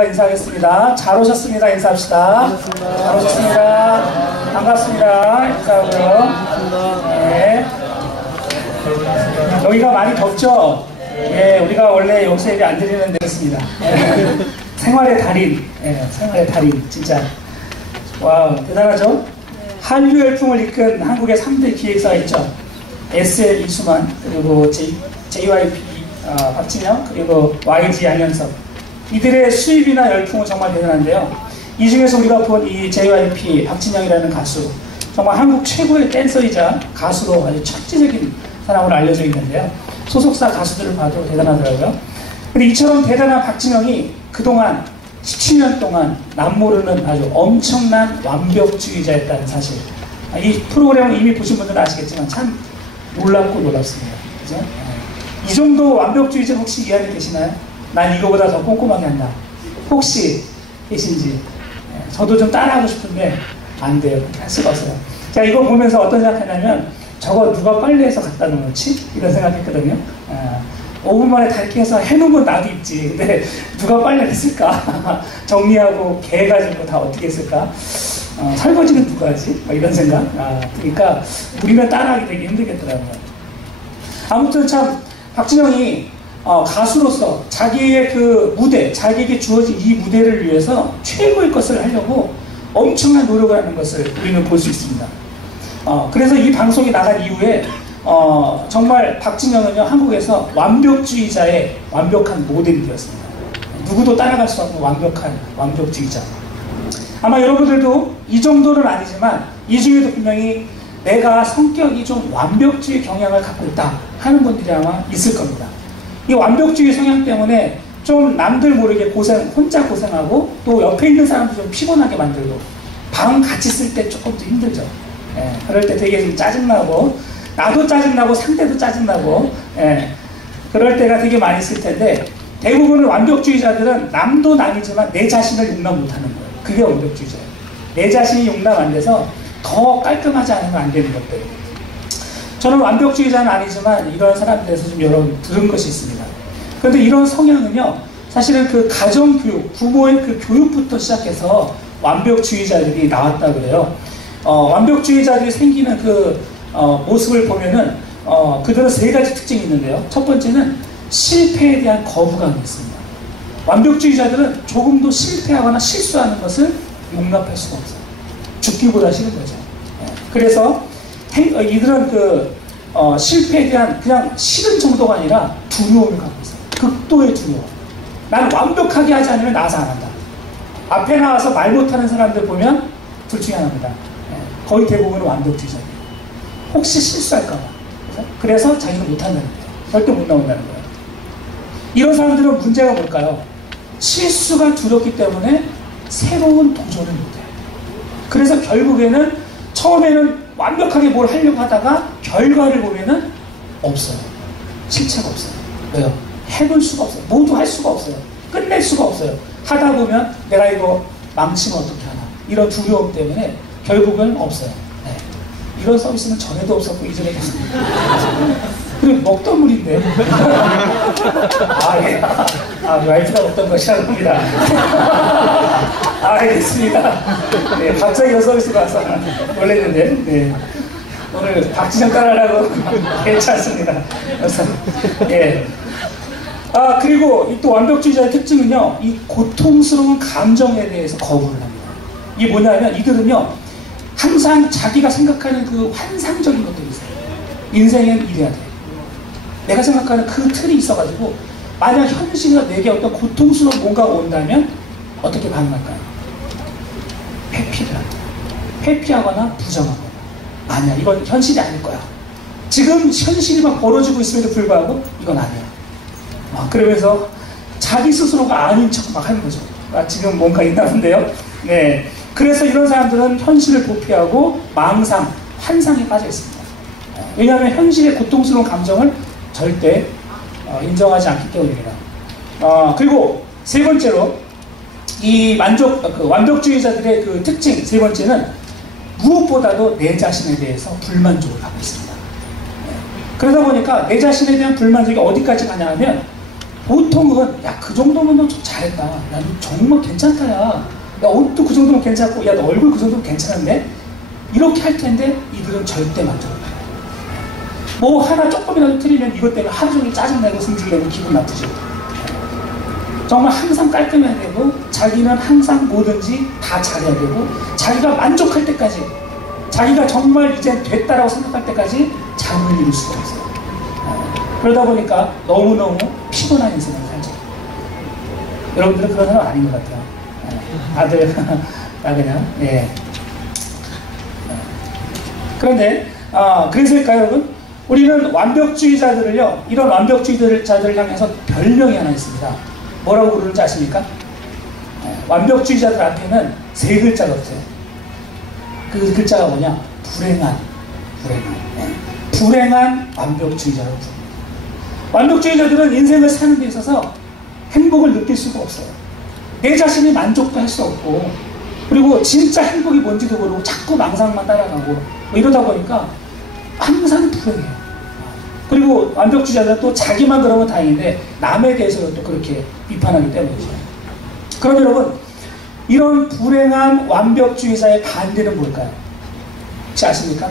인사하겠습니다. 잘 오셨습니다. 인사합시다. 잘 오셨습니다. 반갑습니다. 인사하고요. 네. 여기가 많이 덥죠? 예, 우리가 원래 여기서 예배 안 드리는 데였습니다. 예. 생활의 달인. 예, 생활의 달인. 진짜. 와우, 대단하죠? 한류 열풍을 이끈 한국의 3대 기획사가 있죠. SL 이수만, 그리고 JYP 박진영, 그리고 YG 양현석. 이들의 수입이나 열풍은 정말 대단한데요. 이 중에서 우리가 본 이 JYP 박진영이라는 가수, 정말 한국 최고의 댄서이자 가수로 아주 천재적인 사람으로 알려져 있는데요. 소속사 가수들을 봐도 대단하더라고요. 근데 이처럼 대단한 박진영이 그동안 17년 동안 남모르는 아주 엄청난 완벽주의자였다는 사실. 이 프로그램을 이미 보신 분들은 아시겠지만 참 놀랍고 놀랍습니다. 그죠? 이 정도 완벽주의자 혹시 이 안에 계시나요? 난 이거보다 더 꼼꼼하게 한다. 혹시 계신지. 저도 좀 따라하고 싶은데 안 돼요. 할 수가 없어요. 제가 이거 보면서 어떤 생각했냐면 저거 누가 빨래해서 갖다 놓지? 이런 생각했거든요. 5분 만에 다 이렇게 해서 해놓으면 나도 입지. 근데 누가 빨래를 했을까? 정리하고 개가지고 다 어떻게 했을까? 설거지는 누가 하지? 이런 생각. 그러니까 우리는 따라하기 되게 힘들겠더라고요. 아무튼 참 박진영이 가수로서 자기의 그 무대, 자기에게 주어진 이 무대를 위해서 최고의 것을 하려고 엄청난 노력을 하는 것을 우리는 볼 수 있습니다. 그래서 이 방송이 나간 이후에 정말 박진영은요, 한국에서 완벽주의자의 완벽한 모델이 되었습니다. 누구도 따라갈 수 없는 완벽한 완벽주의자. 아마 여러분들도 이 정도는 아니지만 이 중에도 분명히 내가 성격이 좀 완벽주의 경향을 갖고 있다 하는 분들이 아마 있을 겁니다. 이 완벽주의 성향 때문에 좀 남들 모르게 혼자 고생하고 또 옆에 있는 사람도 좀 피곤하게 만들고 방 같이 쓸 때 조금 더 힘들죠. 예, 그럴 때 되게 좀 짜증나고 나도 짜증나고 상대도 짜증나고 그럴 때가 되게 많이 있을 텐데 대부분의 완벽주의자들은 남도 남이지만 내 자신을 용납 못하는 거예요. 그게 완벽주의자예요. 내 자신이 용납 안 돼서 더 깔끔하지 않으면 안 되는 것들. 저는 완벽주의자는 아니지만 이런 사람들에서 좀 여러 들은 것이 있습니다. 그런데 이런 성향은요, 사실은 그 가정교육, 부모의 그 교육부터 시작해서 완벽주의자들이 나왔다 그래요. 완벽주의자들이 생기는 그 모습을 보면은 그들은 세 가지 특징이 있는데요. 첫 번째는 실패에 대한 거부감이 있습니다. 완벽주의자들은 조금도 실패하거나 실수하는 것을 용납할 수가 없어요. 죽기보다 싫은 거죠. 그래서 이들은 그 실패에 대한 그냥 싫은 정도가 아니라 두려움을 갖고 있어요. 극도의 두려움. 난 완벽하게 하지 않으면 나와서 안 한다. 앞에 나와서 말 못하는 사람들 보면 둘 중에 하나입니다. 거의 대부분은 완벽주의자예요. 혹시 실수할까봐. 그래서 자기가 못한다는 거예요. 절대 못 나온다는 거예요. 이런 사람들은 문제가 뭘까요? 실수가 두렵기 때문에 새로운 도전을 못해요. 그래서 결국에는 처음에는 완벽하게 뭘 하려고 하다가 결과를 보면은 없어요. 실체가 없어요. 왜요? 해볼 수가 없어요. 모두 할 수가 없어요. 끝낼 수가 없어요. 하다 보면 내가 이거 망치면 어떻게 하나. 이런 두려움 때문에 결국은 없어요. 네. 이런 서비스는 전에도 없었고 이전에도 없었고. 그리고 먹던 물인데. 예. 와이프가 먹던 것이라고 합니다. 알겠습니다. 네, 갑자기 이런 서비스가 와서 놀랐는데, 네. 오늘 박진영 따라하라고 괜찮습니다. 그래서, 예. 그리고 또 완벽주의자의 특징은요, 이 고통스러운 감정에 대해서 거부를 합니다. 이게 뭐냐면, 이들은요, 항상 자기가 생각하는 그 환상적인 것들이 있어요. 인생은 이래야 돼. 내가 생각하는 그 틀이 있어가지고, 만약 현실에서 내게 어떤 고통스러운 뭔가가 온다면, 어떻게 반응할까요? 회피를 합니다. 회피하거나 부정하거나. 아니야, 이건 현실이 아닐 거야. 지금 현실이 막 벌어지고 있음에도 불구하고, 이건 아니야. 그러면서 자기 스스로가 아닌 척 막 하는 거죠. 지금 뭔가 있나 본데요. 네. 그래서 이런 사람들은 현실을 도피하고 망상, 환상에 빠져 있습니다. 왜냐하면 현실의 고통스러운 감정을 절대 인정하지 않기 때문입니다. 그리고 세 번째로 이 완벽주의자들의 그 특징 세 번째는 무엇보다도 내 자신에 대해서 불만족을 하고 있습니다. 그러다 보니까 내 자신에 대한 불만족이 어디까지 가냐 하면 보통은 야, 그 정도면 너 좀 잘했다. 야, 너 정말 괜찮다. 야, 옷도 그 정도면 괜찮고, 야, 너 얼굴 그 정도면 괜찮은데? 이렇게 할 텐데 이들은 절대 만족을 못해요. 뭐 하나 조금이라도 틀리면 이것 때문에 하루 종일 짜증내고 승질내고 기분 나쁘죠. 정말 항상 깔끔해야 되고, 자기는 항상 뭐든지 다 잘해야 되고, 자기가 만족할 때까지, 자기가 정말 이제 됐다라고 생각할 때까지 잠을 이룰 수가 없어요. 그러다 보니까 너무너무 피곤한 인생을 살죠. 여러분들은 그런 사람 아닌 것 같아요. 다들 다 그냥, 예. 그런데 그래서일까요, 여러분? 우리는 완벽주의자들을요, 이런 완벽주의자들을 향해서 별명이 하나 있습니다. 뭐라고 부르는지 아십니까? 완벽주의자들 앞에는 세 글자가 없어요. 그 글자가 뭐냐? 불행한. 불행한 완벽주의자라고 부릅니다. 완벽주의자들은 인생을 사는 데 있어서 행복을 느낄 수가 없어요. 내 자신이 만족도 할 수 없고, 그리고 진짜 행복이 뭔지도 모르고 자꾸 망상만 따라가고, 뭐 이러다 보니까 항상 불행해요. 그리고 완벽주의자들은 또 자기만 그러면 다행인데 남에 대해서는 또 그렇게 비판하기 때문이죠. 그럼 여러분, 이런 불행한 완벽주의자의 반대는 뭘까요? 혹시 아십니까?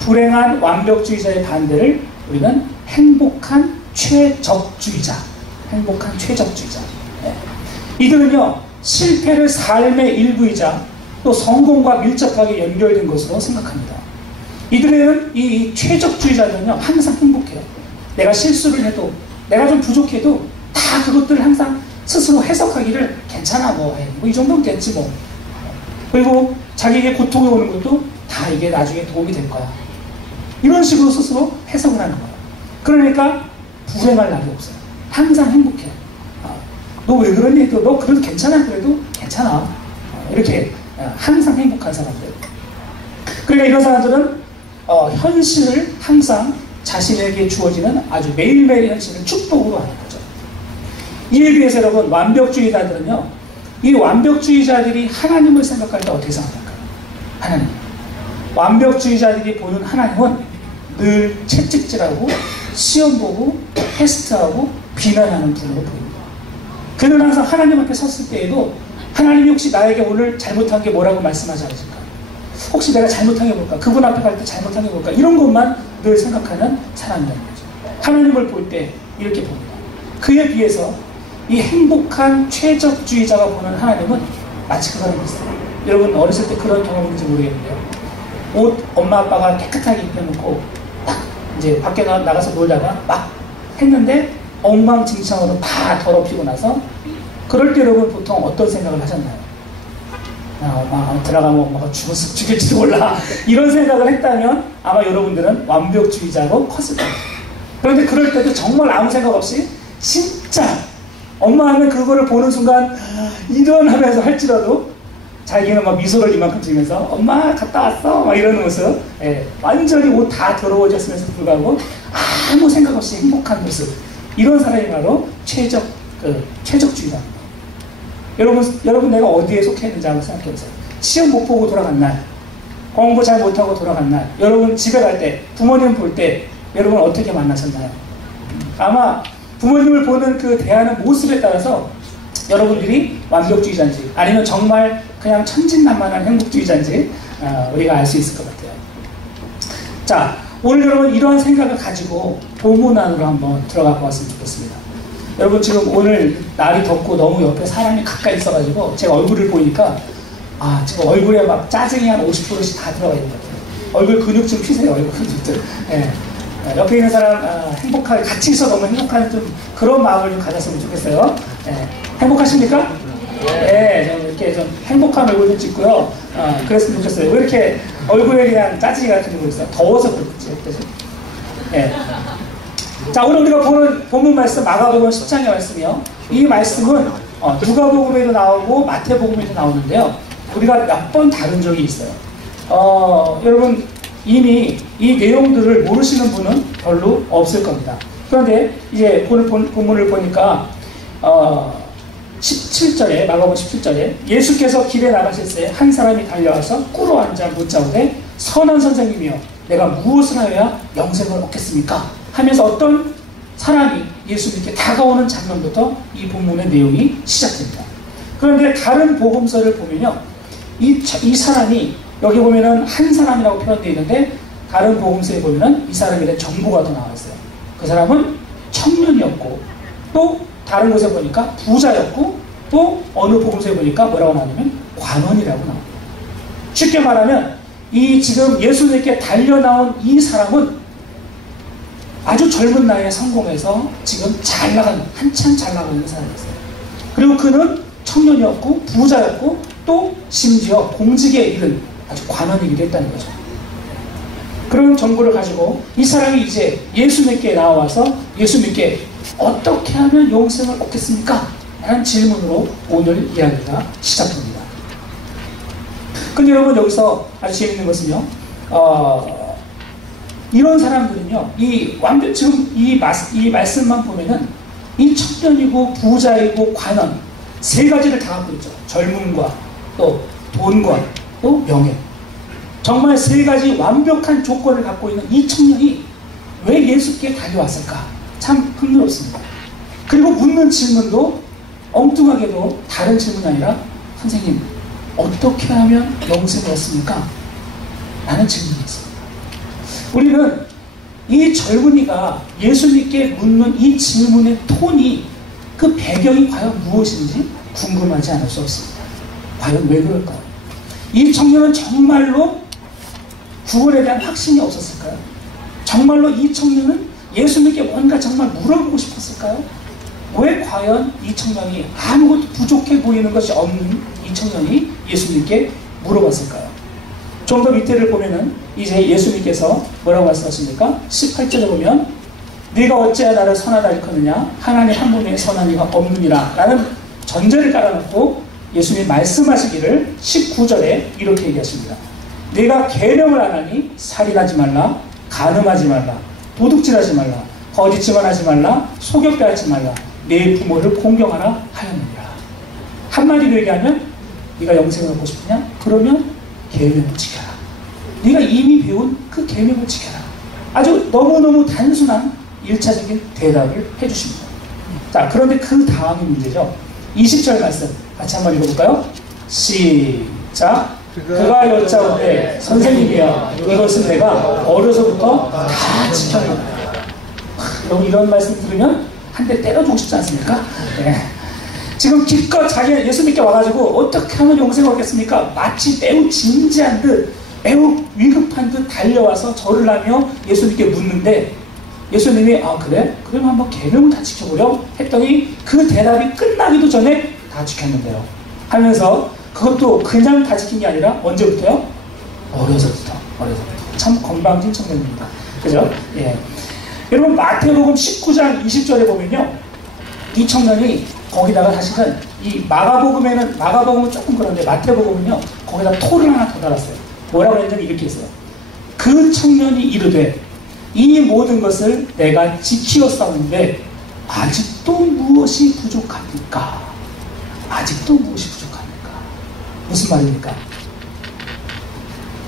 불행한 완벽주의자의 반대를 우리는 행복한 최적주의자. 네. 이들은요, 실패를 삶의 일부이자 또 성공과 밀접하게 연결된 것으로 생각합니다. 이들은 이 최적주의자들은요, 항상 행복해요. 내가 실수를 해도, 내가 좀 부족해도 다 그것들을 항상 스스로 해석하기를 괜찮아, 뭐 이 정도면 됐지 뭐. 그리고 자기에게 고통이 오는 것도 다 이게 나중에 도움이 될 거야. 이런 식으로 스스로 해석을 하는 거예요. 그러니까 불행할 날이 없어요. 항상 행복해요. 너 왜 그러니? 너 그래도 괜찮아? 그래도 괜찮아. 이렇게 항상 행복한 사람들. 그러니까 이런 사람들은 현실을 항상 자신에게 주어지는 아주 매일매일 현실을 축복으로 하는 거죠. 이에 비해서 여러분, 완벽주의자들은요, 이 완벽주의자들이 하나님을 생각할 때 어떻게 생각할까요? 하나님. 완벽주의자들이 보는 하나님은 늘 채찍질하고 시험 보고 테스트하고 비난하는 분으로 보입니다. 그는 항상 하나님 앞에 섰을 때에도 하나님이 혹시 나에게 오늘 잘못한 게 뭐라고 말씀하지 않으실까? 혹시 내가 잘못한 게 뭘까? 그분 앞에 갈 때 잘못한 게 뭘까? 이런 것만 늘 생각하는 사람이라는 거죠. 하나님을 볼 때 이렇게 봅니다. 그에 비해서 이 행복한 최적주의자가 보는 하나님은 마치 그거는 있어요. 여러분 어렸을 때 그런 경험 있는지 모르겠는데요. 옷 엄마 아빠가 깨끗하게 입혀놓고 딱 이제 밖에 나가서 놀다가 막 했는데 엉망진창으로 다 더럽히고 나서, 그럴 때 여러분 보통 어떤 생각을 하셨나요? 엄마 들어가면 엄마가 죽일지도 몰라, 이런 생각을 했다면 아마 여러분들은 완벽주의자로 컸을 거예요. 그런데 그럴 때도 정말 아무 생각 없이 진짜 엄마 하면 그거를 보는 순간 이런 하면서 할지라도 자기는 막 미소를 이만큼 지면서 엄마 갔다 왔어 막 이러는 모습, 완전히 옷 다 더러워졌으면서 불구하고 아무 생각 없이 행복한 모습, 이런 사람이 바로 최적주의자입니다. 여러분 내가 어디에 속해 있는지 한번 생각해 보세요. 시험 못 보고 돌아간 날, 공부 잘 못하고 돌아간 날, 여러분 집에 갈 때, 부모님 볼 때 여러분 어떻게 만나셨나요? 아마 부모님을 보는 그 대하는 모습에 따라서 여러분들이 완벽주의자인지 아니면 정말 그냥 천진난만한 행복주의자인지 우리가 알 수 있을 것 같아요. 자, 오늘 여러분 이러한 생각을 가지고 본문 안으로 한번 들어가 보았으면 좋겠습니다. 여러분 지금 오늘 날이 덥고 너무 옆에 사람이 가까이 있어가지고 제가 얼굴을 보니까 지금 얼굴에 막 짜증이 한 50%씩 다 들어가 있는 것 같아요. 얼굴 근육 좀 피세요, 얼굴 근육들. 옆에 있는 사람 행복하게 같이 있어 너무 행복한 좀 그런 마음을 좀 가졌으면 좋겠어요. 행복하십니까? 좀 이렇게 좀 행복한 얼굴 좀 찍고요. 그랬으면 좋겠어요. 왜 이렇게 얼굴에 그냥 짜증이 같은 거 있어요? 더워서 그렇지, 그죠? 자, 오늘 우리가 보는 본문 말씀 마가복음 10장의 말씀이요. 이 말씀은 누가복음에도 나오고 마태복음에도 나오는데요. 우리가 몇 번 다룬 적이 있어요. 여러분 이미 이 내용들을 모르시는 분은 별로 없을 겁니다. 그런데 이제 본문을 보니까 17절에, 마가복음 17절에 예수께서 길에 나가실 때 한 사람이 달려와서 꿇어 앉아 묻자오되 선한 선생님이여 내가 무엇을 하여야 영생을 얻겠습니까? 하면서 어떤 사람이 예수님께 다가오는 장면부터 이 본문의 내용이 시작됩니다. 그런데 다른 복음서를 보면요, 이 사람이 여기 보면은 한 사람이라고 표현되어 있는데 다른 복음서에 보면은 이 사람에 대한 정보가 더 나와 있어요. 그 사람은 청년이었고, 또 다른 곳에 보니까 부자였고, 또 어느 복음서에 보니까 뭐라고 나오냐면 관원이라고 나옵니다. 쉽게 말하면 이 지금 예수님께 달려나온 이 사람은 아주 젊은 나이에 성공해서 지금 한참 잘 나가고 있는 사람이었어요. 그리고 그는 청년이었고 부자였고 또 심지어 공직에 이른 아주 관원이기도 했다는 거죠. 그런 정보를 가지고 이 사람이 이제 예수님께 나와서 예수님께 어떻게 하면 영생을 얻겠습니까? 라는 질문으로 오늘 이야기가 시작됩니다. 근데 여러분, 여기서 아주 재밌는 것은요, 이런 사람들은요, 지금 이 말씀만 보면은 이 청년이고 부자이고 관원 세 가지를 다 갖고 있죠. 젊음과 또 돈과 또 명예. 정말 세 가지 완벽한 조건을 갖고 있는 이 청년이 왜 예수께 달려왔을까? 참 흥미롭습니다. 그리고 묻는 질문도 엉뚱하게도 다른 질문이 아니라, 선생님, 어떻게 하면 영생을 얻습니까? 라는 질문이 있습니다. 우리는 이 젊은이가 예수님께 묻는 이 질문의 톤이, 그 배경이 과연 무엇인지 궁금하지 않을 수 없습니다. 과연 왜 그럴까요? 이 청년은 정말로 구원에 대한 확신이 없었을까요? 정말로 이 청년은 예수님께 뭔가 정말 물어보고 싶었을까요? 왜 과연 이 청년이 아무것도 부족해 보이는 것이 없는 이 청년이 예수님께 물어봤을까요? 좀 더 밑에를 보면은 이제 예수님께서 뭐라고 말씀하십니까? 18절에 보면 네가 어찌하여 나를 선하다 일컫느냐? 하나님 한 분의 선한 이가 없느니라 라는 전제를 깔아놓고 예수님이 말씀하시기를 19절에 이렇게 얘기하십니다. 네가 계명을 안 하니 살인하지 말라, 간음하지 말라, 도둑질하지 말라, 거짓 증언하지 말라, 속여 빼앗지 말라, 내 부모를 공경하라 하였느니라. 한마디로 얘기하면 네가 영생을 얻고 싶으냐? 그러면 계명을 지켜라. 네가 이미 배운 그 계명을 지켜라. 아주 너무너무 단순한 1차적인 대답을 해주십니다. 자, 그런데 그 다음이 문제죠. 20절 말씀 같이 한번 읽어볼까요? 시작. 그가 여짜오되 선생님이여 이것은 내가 어려서부터 다 지켰노라. 여러분, 이런 말씀 들으면 한 대 때려주고 싶지 않습니까? 네. 지금 기껏 자기가 예수님께 와가지고 어떻게 하면 영생을 얻겠습니까? 마치 매우 진지한 듯, 매우 위급한 듯 달려와서 절을 하며 예수님께 묻는데, 예수님이 그래? 그럼 한번 계명을 다 지켜보려? 했더니 그 대답이 끝나기도 전에 다 지켰는데요 하면서, 그것도 그냥 다 지킨 게 아니라 언제부터요? 어려서부터. 참 건방진 청년입니다. 그죠? 예. 여러분, 마태복음 19장 20절에 보면요, 이 청년이 거기다가 사실은 이 마가복음은 조금 그런데 마태복음은요, 거기다 토를 하나 더 달았어요. 뭐라고 했냐면 이렇게 했어요. 그 청년이 이르되 이 모든 것을 내가 지키었사온데 아직도 무엇이 부족합니까? 아직도 무엇이 부족합니까? 무슨 말입니까?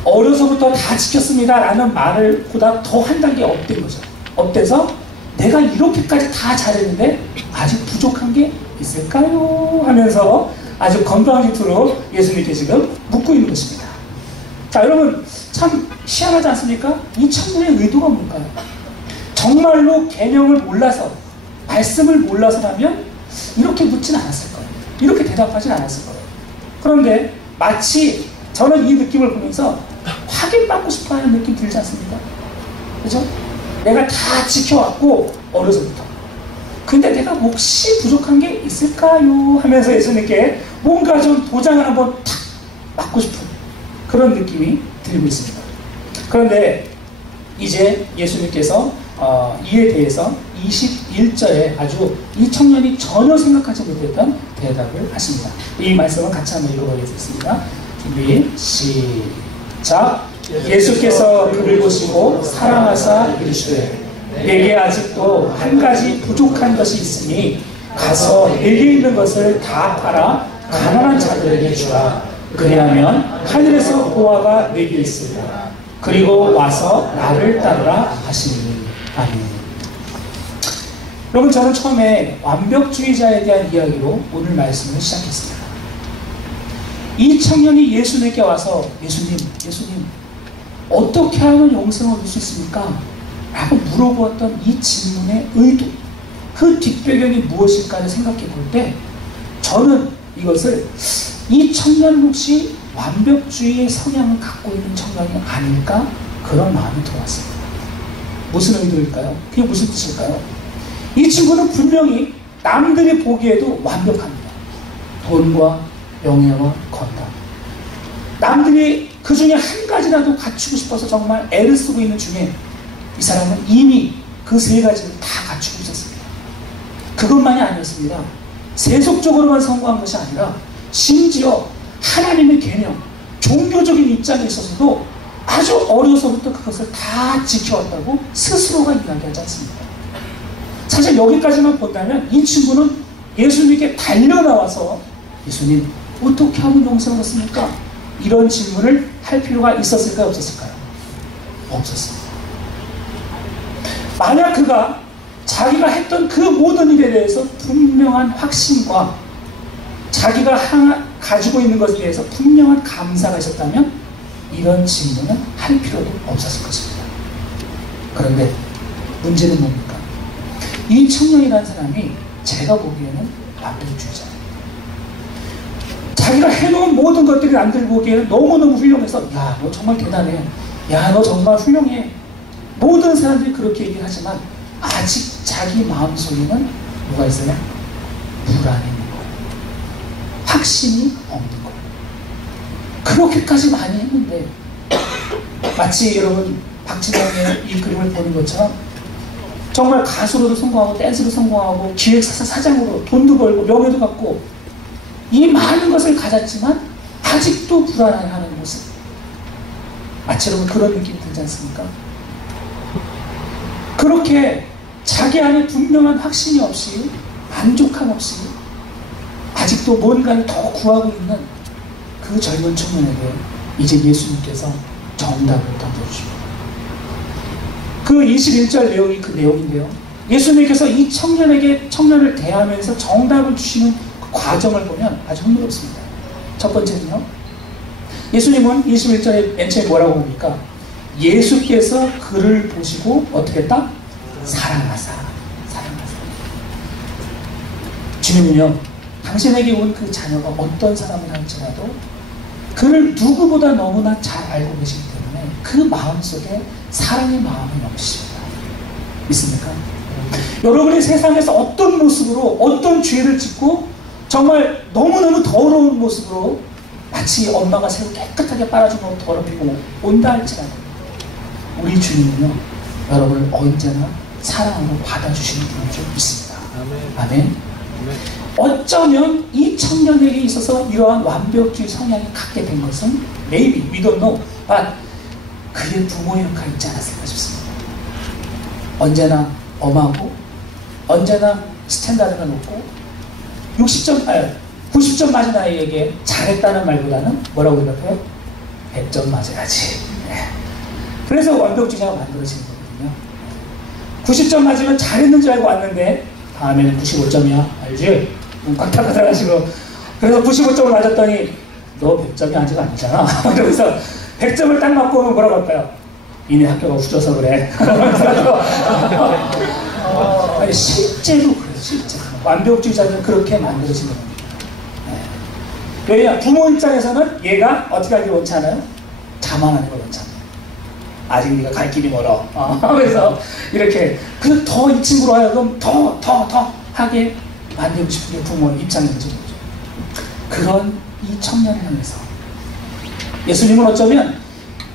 어려서부터 다 지켰습니다 라는 말을 보다 더 한 단계 업된 거죠. 업돼서 내가 이렇게까지 다 잘했는데 아직 부족한 게 있을까요? 하면서 아주 건강한 투로 예수님께 지금 묻고 있는 것입니다. 자, 여러분, 참 희한하지 않습니까? 이 청년의 의도가 뭘까요? 정말로 계명을 몰라서, 말씀을 몰라서라면 이렇게 묻진 않았을 거예요. 이렇게 대답하진 않았을 거예요. 그런데 마치 저는 이 느낌을 보면서 확인받고 싶어하는 느낌 들지 않습니까? 그죠? 내가 다 지켜왔고 어려서부터. 근데 내가 혹시 부족한 게 있을까요? 하면서 예수님께 뭔가 좀 도장을 한번 탁 맞고 싶은 그런 느낌이 들고 있습니다. 그런데 이제 예수님께서 이에 대해서 21절에 아주 이 청년이 전혀 생각하지 못했던 대답을 하십니다. 이 말씀을 같이 한번 읽어보겠습니다. 준비, 시작. 예수께서 그를 보시고 사랑하사 이르시되 내게 아직도 한 가지 부족한 것이 있으니 가서 내게 있는 것을 다 팔아 가난한 자들에게 주라. 그리하면 하늘에서 보화가 내게 있으리라. 그리고 와서 나를 따르라 하시니. 아멘. 여러분, 저는 처음에 완벽주의자에 대한 이야기로 오늘 말씀을 시작했습니다. 이 청년이 예수님께 와서 예수님 어떻게 하면 영생을 얻을 수 있습니까? 라고 물어보았던 이 질문의 의도, 그 뒷배경이 무엇일까를 생각해 볼 때 저는 이것을 이 청년 혹시 완벽주의의 성향을 갖고 있는 청년이 아닐까, 그런 마음이 들어왔습니다. 무슨 의도일까요? 그게 무슨 뜻일까요? 이 친구는 분명히 남들이 보기에도 완벽합니다. 돈과 명예와 건강. 남들이 그 중에 한 가지라도 갖추고 싶어서 정말 애를 쓰고 있는 중에 이 사람은 이미 그 세 가지를 다 갖추고 있었습니다. 그것만이 아니었습니다. 세속적으로만 성공한 것이 아니라 심지어 하나님의 개념, 종교적인 입장에 있어서도 아주 어려서부터 그것을 다 지켜왔다고 스스로가 이야기하지 않습니다. 사실 여기까지만 본다면 이 친구는 예수님께 달려나와서 예수님 어떻게 하면 영생을 얻습니까? 이런 질문을 할 필요가 있었을까요? 없었을까요? 없었습니다. 만약 그가 자기가 했던 그 모든 일에 대해서 분명한 확신과 자기가 가지고 있는 것에 대해서 분명한 감사가 있었다면 이런 질문은 할 필요도 없었을 것입니다. 그런데 문제는 뭡니까? 이 청년이라는 사람이 제가 보기에는 완벽주의자예요. 자기가 해놓은 모든 것들이 남들 보기에는 너무너무 훌륭해서 야, 너 정말 대단해. 야, 너 정말 훌륭해. 모든 사람들이 그렇게 얘기를 하지만 아직 자기 마음속에는 뭐가 있어요? 불안이 있는 거예요. 확신이 없는 거예요. 그렇게까지 많이 했는데 마치 여러분 박진영의 이 그림을 보는 것처럼 정말 가수로도 성공하고 댄스로 성공하고 기획사 사장으로 돈도 벌고 명예도 갖고 이 많은 것을 가졌지만 아직도 불안해하는 모습. 마치 여러분 그런 느낌이 들지 않습니까? 그렇게 자기 안에 분명한 확신이 없이 만족함 없이 아직도 뭔가를 더 구하고 있는 그 젊은 청년에게 이제 예수님께서 정답을 던져주십니다. 그 21절 내용이 그 내용인데요. 예수님께서 이 청년을 대하면서 정답을 주시는 그 과정을 보면 아주 흥미롭습니다. 첫 번째는요. 예수님은 21절에 맨 처음에 뭐라고 봅니까? 예수께서 그를 보시고 어떻게 했다? 사랑하사. 주님은요, 당신에게 온 그 자녀가 어떤 사람을 할지라도 그를 누구보다 너무나 잘 알고 계시기 때문에 그 마음속에 사랑의 마음을 넘치십니다. 믿습니까? 여러분이 세상에서 어떤 모습으로 어떤 죄를 짓고 정말 너무너무 더러운 모습으로 마치 엄마가 새로 깨끗하게 빨아주고 더럽히고 온다 할지라도 우리 주님은요, 여러분을 언제나 사랑으로 받아주시는 분인 줄 믿습니다. 아멘. 어쩌면 이 청년에게 있어서 이러한 완벽주의 성향이 갖게 된 것은 maybe, we don't know, but 그의 부모의 역할이 있지 않았을까 싶습니다. 언제나 엄하고 언제나 스탠다드가 높고 90점 맞은 아이에게 잘했다는 말보다는 뭐라고 대답해요? 100점 맞아야지. 네. 그래서 완벽주의자가 만들어지는 거거든요. 90점 맞으면 잘했는 줄 알고 왔는데 다음에는 95점이야. 알지? 눈 꽉 닫고 들어가시고. 그래서 95점을 맞았더니 너 100점이 아직 아니잖아. 그러면서 100점을 딱 맞고 오면 뭐라고 할까요? 니네 학교가 후져서 그래. 아니, 실제로 그래요. 실제로. 완벽주의자는 그렇게 만들어지는 겁니다. 네. 왜냐? 부모 입장에서는 얘가 어떻게 하길 원치 않아요? 자만하는 걸 원치 않아요. 아직 네가 갈 길이 멀어. 그래서 이렇게 그래서 더 이 친구로 하여금 더 하게 만들고 싶은 게 부모의 입장이죠. 그런 이 청년을 향해서 예수님은 어쩌면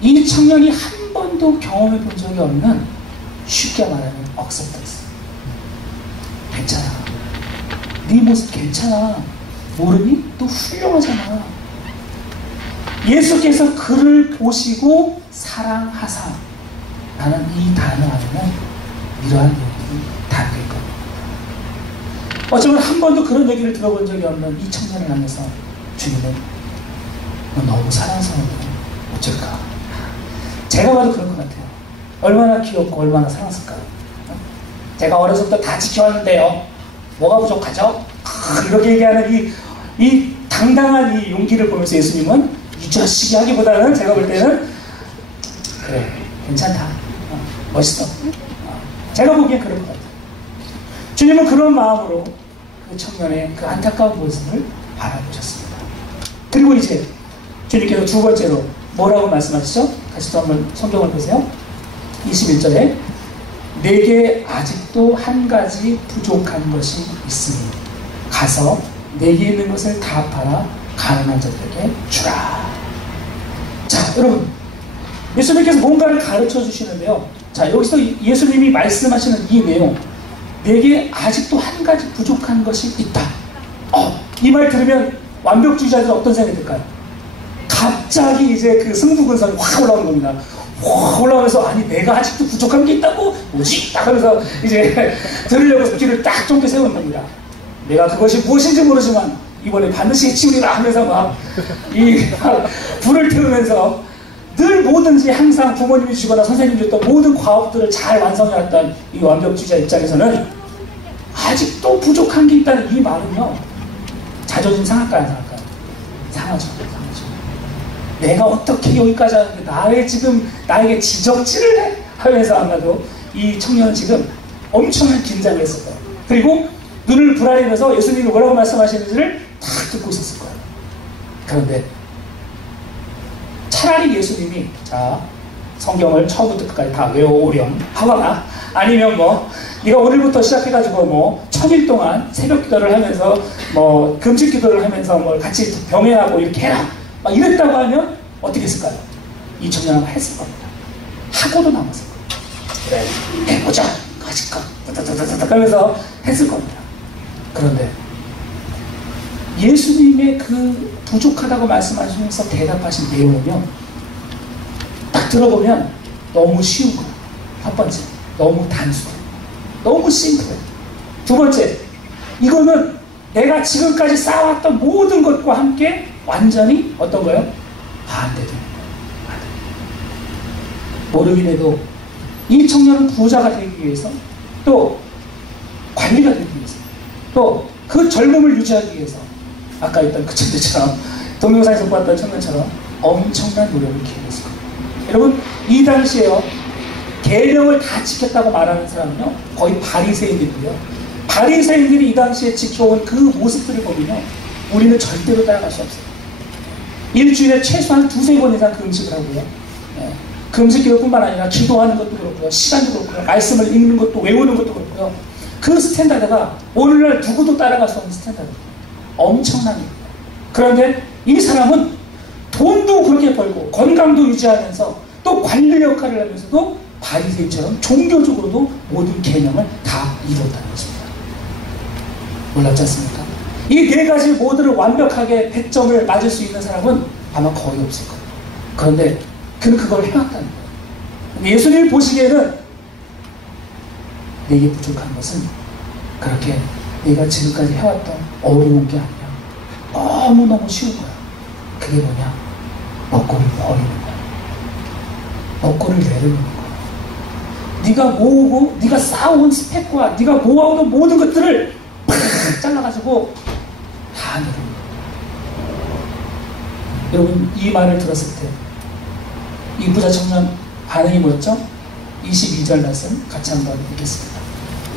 이 청년이 한 번도 경험해 본 적이 없는, 쉽게 말하면 억셉터였어요. 괜찮아. 네 모습 괜찮아. 모르니? 또 훌륭하잖아. 예수께서 그를 보시고 사랑하사 라는 이 단어 안에는 이러한 내용들이 담겨 있거든요. 어쩌면 한 번도 그런 얘기를 들어본 적이 없는 이 청년을 향해서 주님은 너 너무 사랑스러운데 어쩔까? 제가 봐도 그럴 것 같아요. 얼마나 귀엽고 얼마나 사랑스러울까요? 제가 어려서부터 다 지켜왔는데요. 뭐가 부족하죠? 이렇게 얘기하는 이 당당한 이 용기를 보면서 예수님은 이 자식이 하기보다는 제가 볼 때는 그래, 괜찮다. 멋있어. 제가 보기엔 그럴 것 같아요. 주님은 그런 마음으로 그 청년의 그 안타까운 모습을 바라보셨습니다. 그리고 이제 주님께서 두 번째로 뭐라고 말씀하시죠? 다시 또 한번 성경을 보세요. 21절에 내게 아직도 한 가지 부족한 것이 있으니 가서 내게 있는 것을 다 팔아 가난한 자들에게 주라. 자, 여러분, 예수님께서 뭔가를 가르쳐 주시는데요. 자, 여기서 예수님이 말씀하시는 이 내용, 내게 아직도 한 가지 부족한 것이 있다. 이 말 들으면 완벽주의자들은 어떤 생각이 들까요? 갑자기 이제 그 승부근성이 확 올라오는 겁니다. 확 올라오면서 아니 내가 아직도 부족한 게 있다고? 뭐지? 딱 하면서 이제 들으려고 귀를 딱 쫑긋 세우는 겁니다. 내가 그것이 무엇인지 모르지만 이번에 반드시 해치우리라 하면서 막 불을 태우면서 늘 뭐든지 항상 부모님이 주거나 선생님이 줬던 모든 과업들을 잘 완성해왔던 이 완벽주의자 입장에서는 아직도 부족한 게 있다는 이 말은요, 자존심 상할까요, 안 상할까요? 상하죠. 내가 어떻게 여기까지 하는데 나에게 지적질을 해? 하면서 아마도 이 청년은 지금 엄청난 긴장을 했을 거예요. 그리고 눈을 부라리면서 예수님이 뭐라고 말씀하시는지를 다 듣고 있었을 거예요. 그런데 차라리 예수님이 자 성경을 처음부터 끝까지 다 외워오렴 하거나 아니면 뭐 네가 오늘부터 시작해가지고 뭐 1000일 동안 새벽 기도를 하면서 뭐 금식 기도를 하면서 뭐 같이 병행하고 이렇게 해라 막 이랬다고 하면 어떻게 했을까요? 이 청년은 했을 겁니다. 하고도 남았을 거예요. 그래 해보자 가질까 하면서 했을 겁니다. 그런데 예수님의 그 부족하다고 말씀하시면서 대답하신 내용은요, 딱 들어보면 너무 쉬운 거예요. 첫 번째, 너무 단순해요. 너무 심플해요. 두 번째, 이거는 내가 지금까지 쌓아왔던 모든 것과 함께 완전히 어떤 거예요? 반대되는 거예요. 모르긴 해도 이 청년은 부자가 되기 위해서, 또 관리가 되기 위해서, 또 그 젊음을 유지하기 위해서 아까 있던 그 청년처럼 동영상에서 보았던 청년처럼 엄청난 노력을 기울였을 겁니다. 여러분, 이 당시에요, 계명을 다 지켰다고 말하는 사람은요 거의 바리새인들이고요. 바리새인들이 이 당시에 지켜온 그 모습들을 보면요 우리는 절대로 따라갈 수 없어요. 일주일에 최소한 2-3번 이상 금식을 하고요. 금식 기도뿐만 아니라 기도하는 것도 그렇고요, 시간도 그렇고요, 말씀을 읽는 것도 외우는 것도 그렇고요. 그 스탠다드가 오늘날 누구도 따라갈 수 없는 스탠다드입니다. 엄청납니다. 그런데 이 사람은 돈도 그렇게 벌고 건강도 유지하면서 또 관리 역할을 하면서도 바리새인처럼 종교적으로도 모든 계명을 다 이뤘다는 것입니다. 놀랍지 않습니까? 이 네 가지 모두를 완벽하게 100점을 맞을 수 있는 사람은 아마 거의 없을 거예요. 그런데 그는 그걸 해왔다는 거예요. 예수님이 보시기에는 내게 부족한 것은 그렇게 내가 지금까지 해왔던 어려운 게 아니야. 너무너무 쉬운 거야. 그게 뭐냐? 먹고를 버리는 거야. 먹고를 내려놓는 거야. 네가 모으고 네가 쌓아온 스펙과 네가 모아오는 모든 것들을 팍 잘라가지고 다 내려놓는 거야. 여러분, 이 말을 들었을 때 이 부자 청년 반응이 뭐였죠? 22절 말씀 같이 한번 읽겠습니다.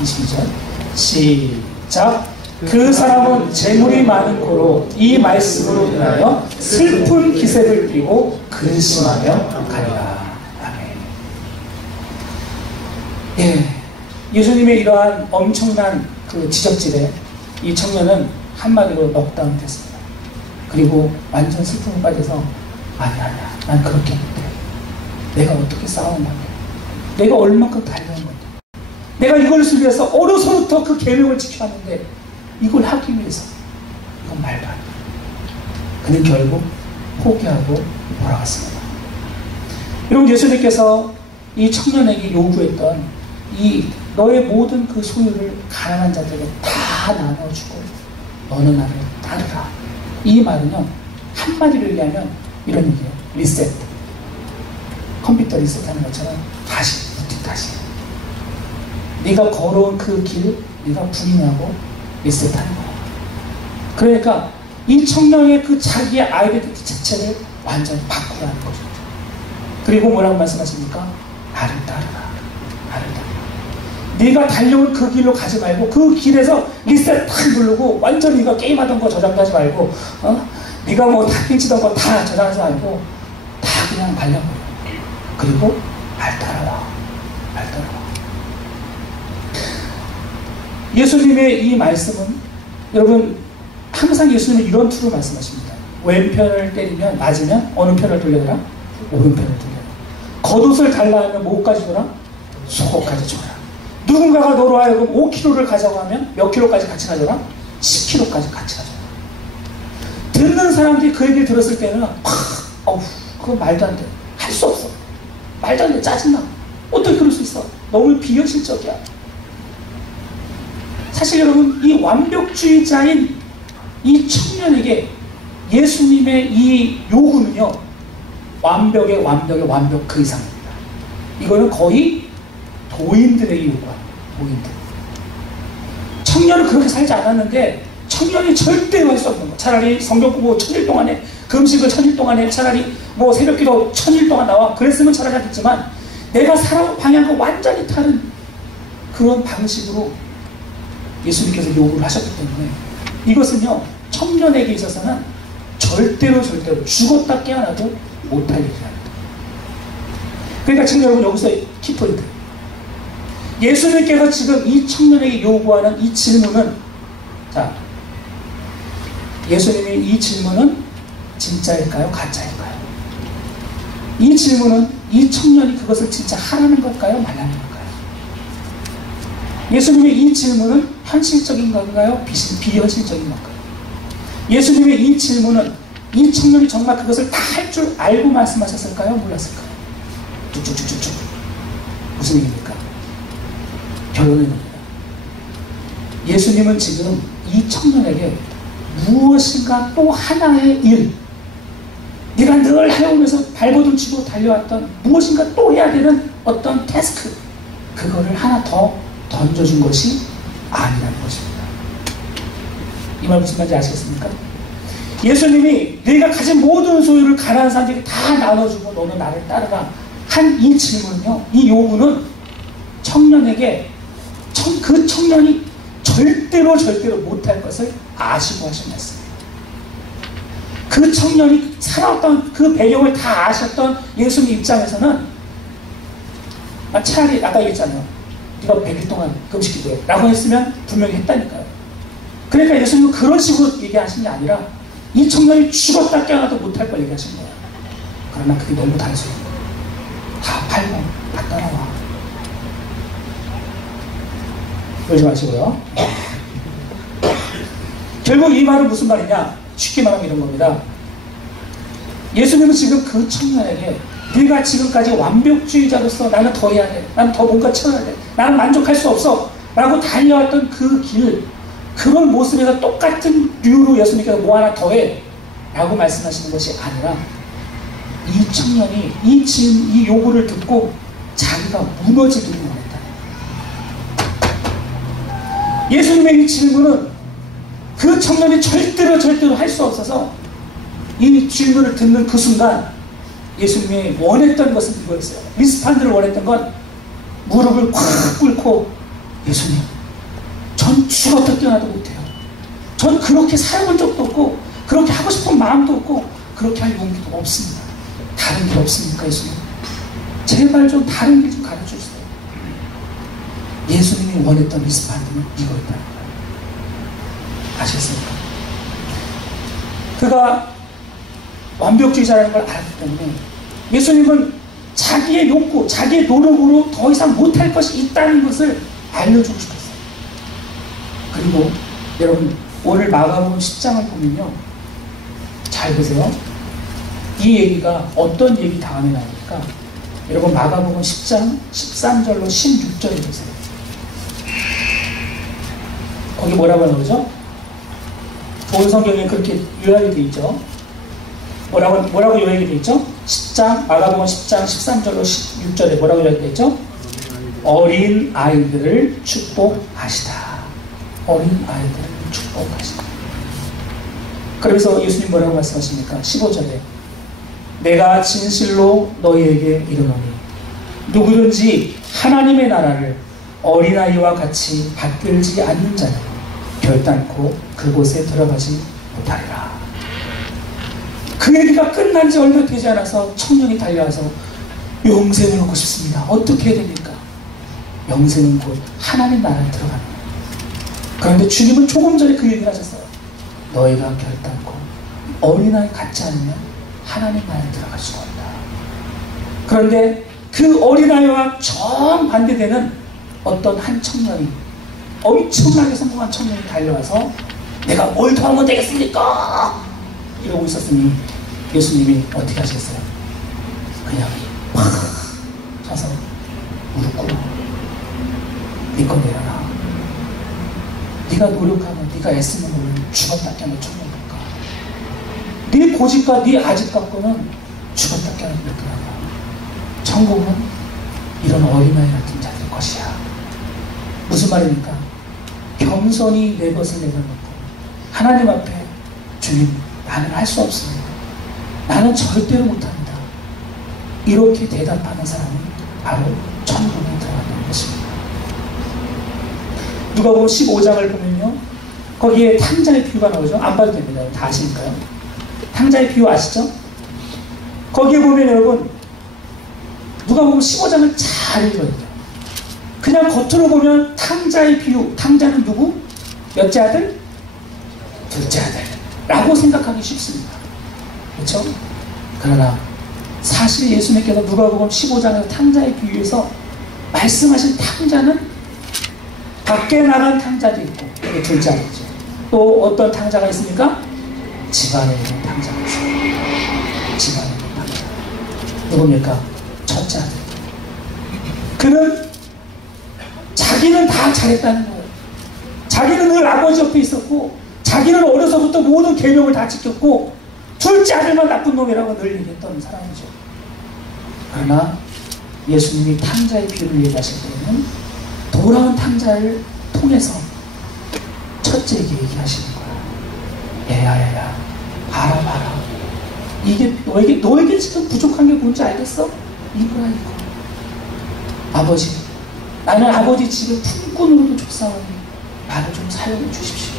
22절 시작. 그 사람은 재물이 많은 고로 이 말씀으로 인하여 슬픈 기색을 띠고 근심하며 가리라. 아멘. 예, 예수님의 이러한 엄청난 그 지적질에 이 청년은 한마디로 넉다운 됐습니다. 그리고 완전 슬픔에 빠져서 아니야 난 그렇게 못해. 내가 어떻게 싸운 건데, 내가 얼만큼 달려온 건데, 내가 이것을 위해서 어려서부터 그 계명을 지켜왔는데 이걸 하기 위해서 이건 말도 안 돼. 그는 결국 포기하고 돌아갔습니다. 여러분, 예수님께서 이 청년에게 요구했던 이 너의 모든 그 소유를 가난한 자들에게 다 나눠주고 너는 나를 따르라. 이 말은요, 한마디로 얘기하면 이런 얘기예요. 리셋. 컴퓨터 리셋하는 것처럼 다시 네가 걸어온 그 길 네가 부인하고 리셋하는 거야. 그러니까 이 청년의 그 자기의 아이덴티티 자체를 완전히 바꾸라는 거죠. 그리고 뭐라고 말씀하십니까? 나를 따르라. 나를 따르라. 네가 달려온 그 길로 가지 말고 그 길에서 리셋 탁 누르고 완전히 네가 게임하던 거 저장하지 말고 네가 뭐 탑핑 치던 거 다 저장하지 말고 다 그냥 말려버려. 그리고 날 따라와. 날 따라와. 예수님의 이 말씀은 여러분 항상 예수님은 이런 투로 말씀하십니다. 왼편을 때리면 맞으면 어느 편을 돌려라? 오른편을 돌려라. 겉옷을 달라 하면 뭐까지 줘라? 속옷까지 줘라. 누군가가 너로 하여금 5kg를 가자고 하면 몇 킬로까지 같이 가져라? 10kg까지 같이 가져라. 듣는 사람들이 그 얘기를 들었을 때는 그거 말도 안 돼. 할 수 없어. 말도 안 돼. 짜증나. 어떻게 그럴 수 있어? 너무 비현실적이야. 사실 여러분 이 완벽주의자인 이 청년에게 예수님의 이 요구는요 완벽의 완벽 그 이상입니다. 이거는 거의 도인들에게 요구합니다. 도인들. 청년은 그렇게 살지 않았는데 청년이 절대로 할 수 없는 거. 차라리 성경 공부 1000일 동안에 금식을 1000일 동안에 차라리 뭐 새벽기도 1000일 동안 나와 그랬으면 차라리 하겠지만 내가 살아온 방향과 완전히 다른 그런 방식으로 예수님께서 요구를 하셨기 때문에 이것은요 청년에게 있어서는 절대로 죽었다 깨어나도 못할 일이랍니다. 그러니까 지금 여러분 여기서 키포인트, 예수님께서 지금 이 청년에게 요구하는 이 질문은, 자, 예수님이 이 질문은 진짜일까요? 가짜일까요? 이 질문은 이 청년이 그것을 진짜 하라는 걸까요? 말라는 걸까요? 예수님의 이 질문은 현실적인 건가요? 비현실적인 건가요? 예수님의 이 질문은 이 청년이 정말 그것을 다 할 줄 알고 말씀하셨을까요? 몰랐을까요? 쭉쭉쭉쭉 무슨 얘기입니까? 결론입니다. 예수님은 지금 이 청년에게 무엇인가 또 하나의 일, 네가 늘 해오면서 발버둥 치고 달려왔던 무엇인가 또 해야 되는 어떤 태스크, 그거를 하나 더 던져준 것이 아니라는 것입니다. 이 말 무슨 말인지 아시겠습니까? 예수님이 네가 가진 모든 소유를 가난한 사람들에게 다 나눠주고 너는 나를 따르라 한 이 질문은요, 이 요구는 청년에게 그 청년이 절대로 못할 것을 아시고 하신 말씀입니다. 그 청년이 살아왔던 그 배경을 다 아셨던 예수님 입장에서는 차라리 아까 얘기했잖아요. 네가 100일 동안 금식기도해 라고 했으면 분명히 했다니까요. 그러니까 예수님은 그런 식으로 얘기하신 게 아니라 이 청년이 죽었다 깨어나도 못할 걸 얘기하신 거예요. 그러나 그게 너무 단순해요. 다 팔고 다 따라와. 그러지 마시고요. 결국 이 말은 무슨 말이냐? 쉽게 말하면 이런 겁니다. 예수님은 지금 그 청년에게 네가 지금까지 완벽주의자로서 나는 더 해야 돼, 나는 더 뭔가 채워야 돼, 나는 만족할 수 없어 라고 달려왔던 그 길, 그런 모습에서 똑같은 류로 예수님께서 뭐 하나 더해 라고 말씀하시는 것이 아니라 이 청년이 이 요구를 듣고 자기가 무너지기를 원했다. 예수님의 이 질문은 그 청년이 절대로 할 수 없어서 이 질문을 듣는 그 순간 예수님이 원했던 것은 이거였어요. 리스판드를 원했던 건 무릎을 콱 꿇고 예수님, 전 죽었다 깨어나도 못해요. 전 그렇게 살아본 적도 없고 그렇게 하고 싶은 마음도 없고 그렇게 할 용기도 없습니다. 다른 길 없습니까 예수님? 제발 좀 다른 길 좀 가르쳐주세요. 예수님이 원했던 리스판드는 이거였다는 거예요. 아시겠습니까? 그가 완벽주의자라는 걸 알았기 때문에 예수님은 자기의 욕구, 자기의 노력으로 더 이상 못할 것이 있다는 것을 알려주고 싶었어요. 그리고 여러분 오늘 마가복음 10장을 보면요, 잘 보세요. 이 얘기가 어떤 얘기 다음에 나오니까 여러분 마가복음 10장 13절로 16절에 보세요. 거기 뭐라고 나오죠? 본 성경에 그렇게 요약이 되어 있죠. 뭐라고 요약이 되어 있죠? 10장, 마가복음 10장 13절로 16절에 뭐라고 요약이 되어 있죠? 어린 아이들을 축복하시다. 어린 아이들을 축복하시다. 그래서 예수님 뭐라고 말씀하십니까? 15절에 내가 진실로 너희에게 이르노니 누구든지 하나님의 나라를 어린아이와 같이 받들지 않는 자는 결단코 그곳에 들어가지 못하리라. 그 얘기가 끝난 지 얼마 되지 않아서 청년이 달려와서 영생을 얻고 싶습니다. 어떻게 해야 됩니까? 영생은 곧 하나님 나라에 들어가는 거예요. 그런데 주님은 조금 전에 그 얘기를 하셨어요. 너희가 결단코 어린아이 같지 않으면 하나님 나라에 들어갈 수가 없다. 그런데 그 어린아이와 정반대되는 어떤 한 청년이, 엄청나게 성공한 청년이 달려와서 내가 뭘 더 하면 되겠습니까? 이러고 있었으니 예수님이 어떻게 하셨어요? 그냥 팍 쳐서 무릎 꿇어. 네 거 내려놔. 네가 노력하면, 네가 애쓰는 거는 죽었다 깨면 천국일까? 네 고집과 네 아집 갖고는 죽었다 깨면 못 들어가. 천국은 이런 어린아이 같은 자들의 것이야. 무슨 말입니까? 겸손히 내 것을 내려놓고 하나님 앞에 주님, 나는 할 수 없습니다. 나는 절대로 못합니다. 이렇게 대답하는 사람은 바로 천국에 들어가는 것입니다. 누가복음 15장을 보면요, 거기에 탕자의 비유가 나오죠. 안 봐도 됩니다. 다 아시니까요. 탕자의 비유 아시죠? 거기에 보면 여러분, 누가복음 15장을 잘 읽어야 돼요. 그냥 겉으로 보면 탕자의 비유, 탕자는 누구? 몇째 아들? 둘째 아들 라고 생각하기 쉽습니다. 그렇죠? 그러나 사실 예수님께서 누가복음 15장에서 탕자의 비유에서 말씀하신 탕자는 밖에 나간 탕자도 있고, 이게 둘째 아들이죠. 또 어떤 탕자가 있습니까? 집안에 있는 탕자가 있어요. 집안에 있는 탕자. 누굽니까? 첫째 아들. 그는 자기는 다 잘했다는 거예요. 자기는 늘 아버지 옆에 있었고, 자기는 어려서부터 모든 계명을 다 지켰고, 둘째 아들만 나쁜 놈이라고 늘 얘기했던 사람이죠. 그러나 예수님이 탕자의 비유를 얘기하실 때는 돌아온 탕자를 통해서 첫째에게 얘기하시는 거예요. 야야야, 봐라. 이게 너에게 지금 부족한 게 뭔지 알겠어? 이거야, 이거. 아버지, 나는 아버지 집에 품꾼으로도 족사오니 나를 좀 사용해 주십시오.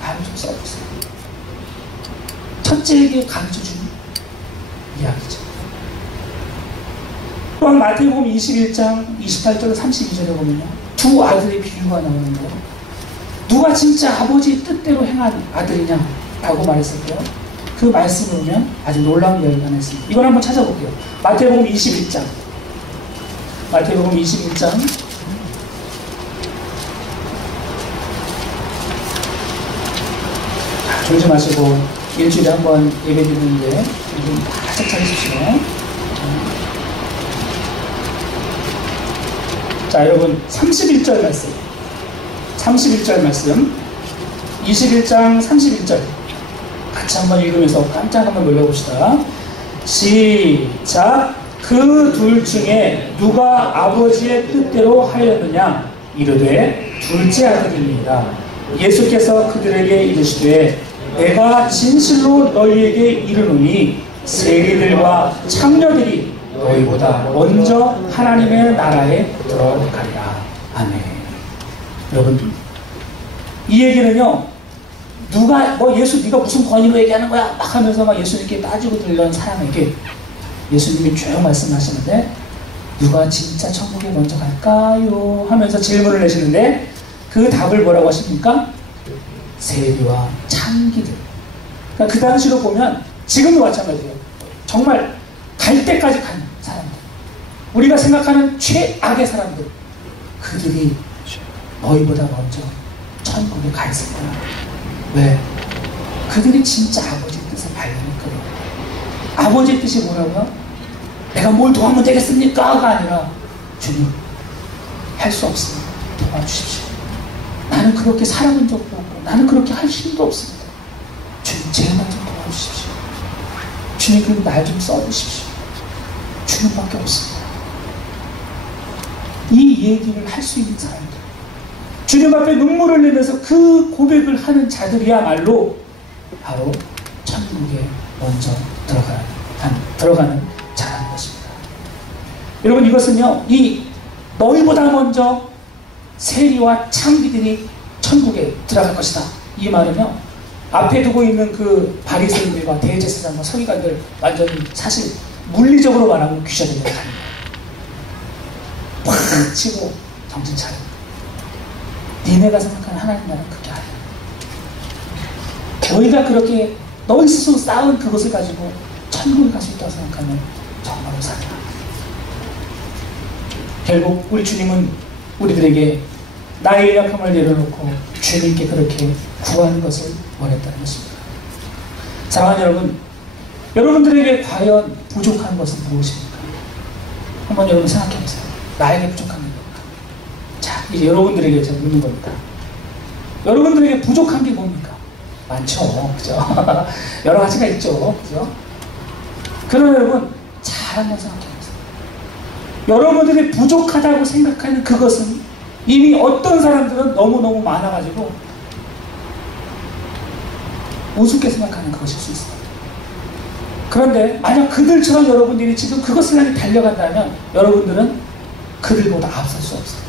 나를 좀 써주세요. 첫째에게 가르쳐주는 이야기죠. 또한 마태복음 21장 28절 32절에 보면요, 두 아들의 비유가 나오는데요, 누가 진짜 아버지의 뜻대로 행한 아들이냐 라고 말했었고요, 그 말씀을 보면 아주 놀라운 이야기가 하나 있습니다. 이걸 한번 찾아볼게요. 마태복음 21장 졸지 마시고 일주일에 한 번 예배 드리는데 좀 바짝 차리십시오. 자, 여러분 31절 말씀 21장 31절 같이 한번 읽으면서 깜짝 한번 놀라봅시다. 시작. 그 둘 중에 누가 아버지의 뜻대로 하였느냐? 이르되 둘째 아들입니다. 예수께서 그들에게 이르시되 내가 진실로 너희에게 이르노니 세리들과 창녀들이 너희보다 먼저 하나님의 나라에 들어가리라. 아멘. 여러분, 이 얘기는요, 누가 예수 네가 무슨 권위로 얘기하는 거야? 막 하면서 막 예수님께 따지고 들려는 사람에게 예수님이 쭉 말씀하시는데, 누가 진짜 천국에 먼저 갈까요? 하면서 질문을 내시는데, 그 답을 뭐라고 하십니까? 세리와 창기들. 그러니까 그 당시로 보면 지금도 마찬가지예요. 정말 갈 때까지 간 사람들, 우리가 생각하는 최악의 사람들, 그들이 너희보다 먼저 천국에 가 있을 거야. 왜? 그들이 진짜 아버지의 뜻을 발견했거든. 아버지의 뜻이 뭐라고요? 내가 뭘 도와면 되겠습니까?가 아니라 주님, 할 수 없습니다. 도와주십시오. 나는 그렇게 살아본 적도 없고 나는 그렇게 할 힘도 없습니다. 주님, 제만 좀 도와주십시오. 주님, 그럼 날 좀 써주십시오. 주님밖에 없습니다. 이 얘기를 할 수 있는 사람들, 주님 앞에 눈물을 내면서 그 고백을 하는 자들이야말로 바로 천국에 먼저 들어가는 자라는 것입니다. 여러분, 이것은요, 이 너희보다 먼저 세리와 창기들이 천국에 들어갈 것이다, 이 말은요, 앞에 두고 있는 그 바리새인들과 대제사장과 서기관들 완전히 사실 물리적으로 말하면 귀신들이 가는 거예요. 팍 치고 정신 차려. 니네가 생각하는 하나님 나라는 그게 아니야. 너희가 그렇게 너희 스스로 쌓은 그것을 가지고 천국에 갈 수 있다고 생각하면 정말로 사냐. 결국 우리 주님은 우리들에게 나의 연약함을 내려놓고 주님께 그렇게 구하는 것을 원했다는 것입니다. 사랑하는 여러분, 여러분들에게 과연 부족한 것은 무엇입니까? 한번 여러분 생각해 보세요. 나에게 부족한 게 뭡니까? 자, 이제 여러분들에게 제가 묻는 겁니다. 여러분들에게 부족한 게 뭡니까? 많죠, 그죠? 여러 가지가 있죠, 그죠? 그러나 여러분, 잘 한번 생각해 보세요. 여러분들이 부족하다고 생각하는 그것은 이미 어떤 사람들은 너무너무 많아가지고 우습게 생각하는 그것일 수 있어요. 그런데 만약 그들처럼 여러분들이 지금 그것을 향해 달려간다면 여러분들은 그들보다 앞설 수 없어요.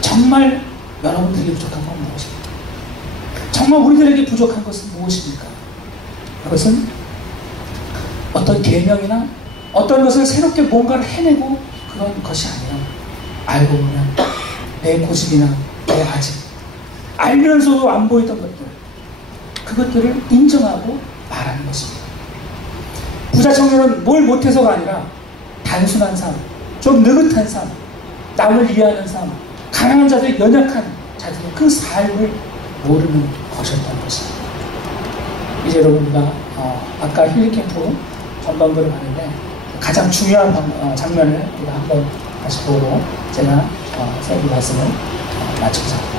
정말 여러분들에게 부족한 건 무엇입니까? 정말 우리들에게 부족한 것은 무엇입니까? 그것은 어떤 계명이나 어떤 것을 새롭게 뭔가를 해내고 그런 것이 아니라 알고 보면 내 고집이나 내 아직 알면서도 안 보이던 것들, 그것들을 인정하고 말하는 것입니다. 부자 청년은 뭘 못해서가 아니라 단순한 삶, 좀 느긋한 삶, 남을 이해하는 삶, 가난한 자들, 연약한 자들의 그 삶을 모르는 것이었다는 것입니다. 이제 여러분, 우리가 아까 힐링캠프 전반부를 봤는데 가장 중요한 장면을 우리가 한번 다시 보고 제가 세부 말씀을 마치고자 합니다.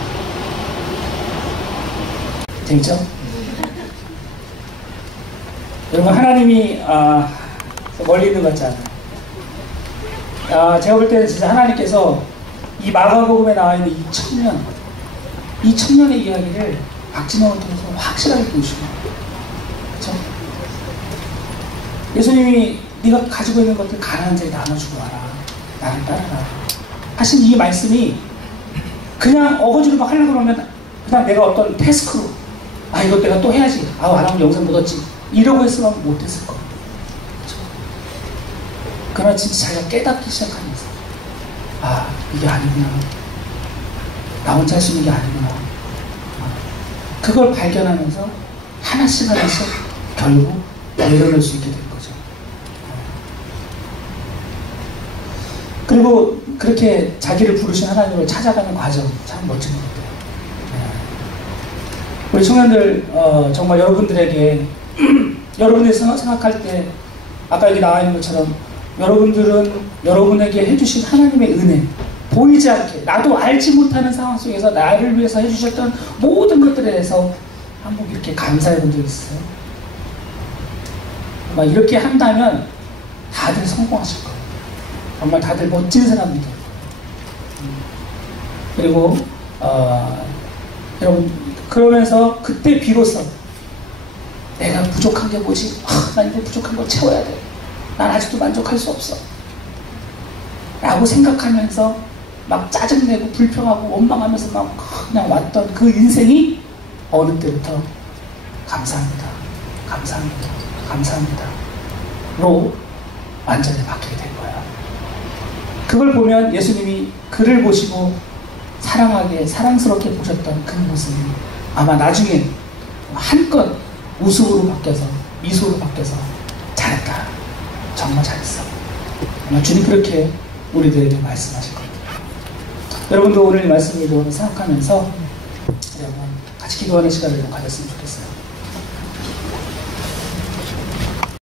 재밌죠? 여러분, 하나님이 멀리 있는 것 같지 않아요? 제가 볼 때는 진짜 하나님께서 이 마가복음에 나와 있는 이 청년의 이야기를 박진영을 통해서 확실하게 보여주시고, 그렇죠? 예수님이 네가 가지고 있는 것들 가난한 자에 나눠주고 와라, 나를 따라라 하신 이 말씀이 그냥 어거지로 막 하려고 그러면 그냥 내가 어떤 태스크로 이거 내가 또 해야지, 안 하면 영상 못 얻지, 이러고 했으면 못했을 거예요. 그렇죠? 그러나 진짜 자기가 깨닫기 시작하면서 이게 아니구나, 나 혼자 할 수 있는 게 아니구나, 그걸 발견하면서 하나씩 결국 내려놓을 수 있게 된 거죠. 그리고 그렇게 자기를 부르신 하나님을 찾아가는 과정, 참 멋진 것 같아요. 우리 청년들, 정말 여러분들에게 여러분들이 생각할 때 아까 여기 나와 있는 것처럼 여러분들은 여러분에게 해주신 하나님의 은혜, 보이지 않게 나도 알지 못하는 상황 속에서 나를 위해서 해주셨던 모든 것들에 대해서 한번 이렇게 감사해 본 적 있어요? 이렇게 한다면 다들 성공하실 거예요. 정말 다들 멋진 사람들이 될 거예요. 그리고 여러분, 그러면서 그때 비로소 내가 부족한 게 뭐지? 난 이거 부족한 걸 채워야 돼. 난 아직도 만족할 수 없어. 라고 생각하면서 막 짜증내고 불평하고 원망하면서 막 그냥 왔던 그 인생이 어느 때부터 감사합니다, 감사합니다, 감사합니다 로 완전히 바뀌게 된 거야. 그걸 보면 예수님이 그를 보시고 사랑하게, 사랑스럽게 보셨던 그 모습이 아마 나중에 한껏 웃음으로 바뀌어서, 미소로 바뀌어서 잘했다, 정말 잘했어, 아마 주님 그렇게 우리들에게 말씀하실 겁니다. 여러분도 오늘 이 말씀을 생각하면서 여러분 같이 기도하는 시간을 좀 가졌으면 좋겠어요.